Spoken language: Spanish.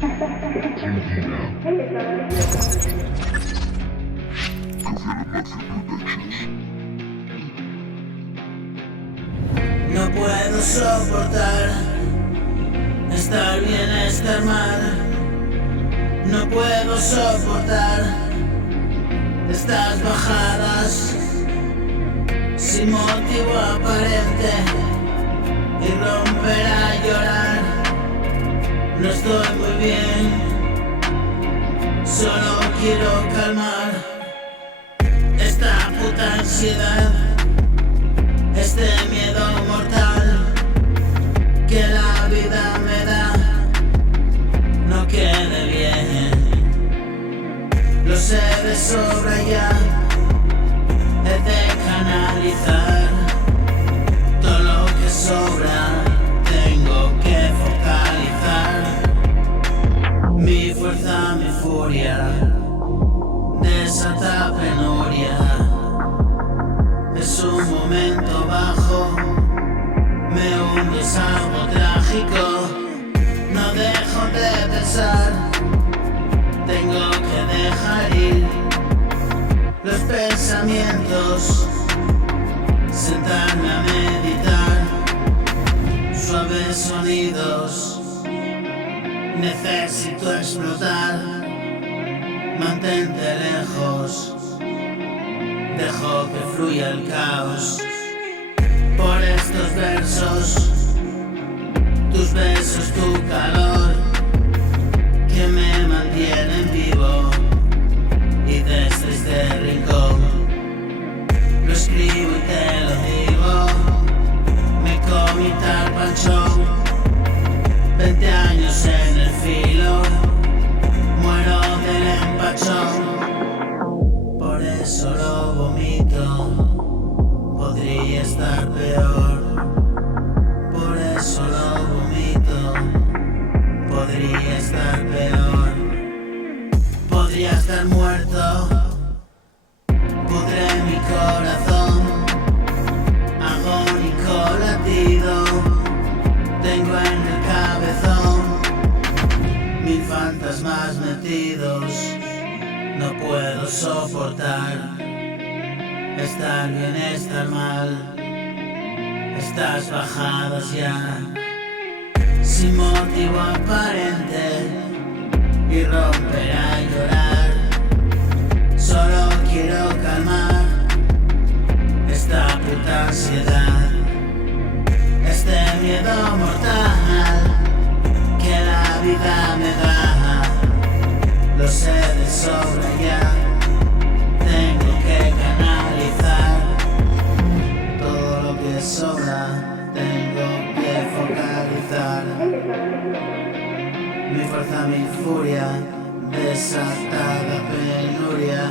No puedo soportar estar bien, estar mal. No puedo soportar estas bajadas sin motivo aparente y romper a llorar. No estoy muy bien, solo quiero calmar esta puta ansiedad, este miedo mortal que la vida me da. No quede bien, lo sé de sobra ya. He de canalizar todo lo que sobra, tengo que focalizar mi fuerza, mi furia, desata penuria. Es un momento bajo, me hundo, es algo trágico. No dejo de pensar, tengo que dejar ir los pensamientos, sentarme a meditar. Suaves sonidos, necesito explotar. Mantente lejos, dejo que fluya el caos. Por estos versos, tus besos, tu calor, que me mantienen vivo. Y desde este rincón lo escribo y te lo digo. Me comí tal panchón, 20 años en el filo, muero del empachón. Por eso lo vomito, podría estar peor. Por eso lo vomito, podría estar peor. Podría estar muerto, pudré mi corazón, agónico latido tengo en el cabezón. 1000 fantasmas metidos, no puedo soportar estar bien, estar mal. Estas bajadas ya, sin motivo aparente, y romper a llorar. Solo quiero calmar esta puta ansiedad, este miedo mortal que la vida me da. Lo sé de sobra ya, tengo que canalizar todo lo que sobra, tengo que focalizar mi fuerza, mi furia, desatada penuria.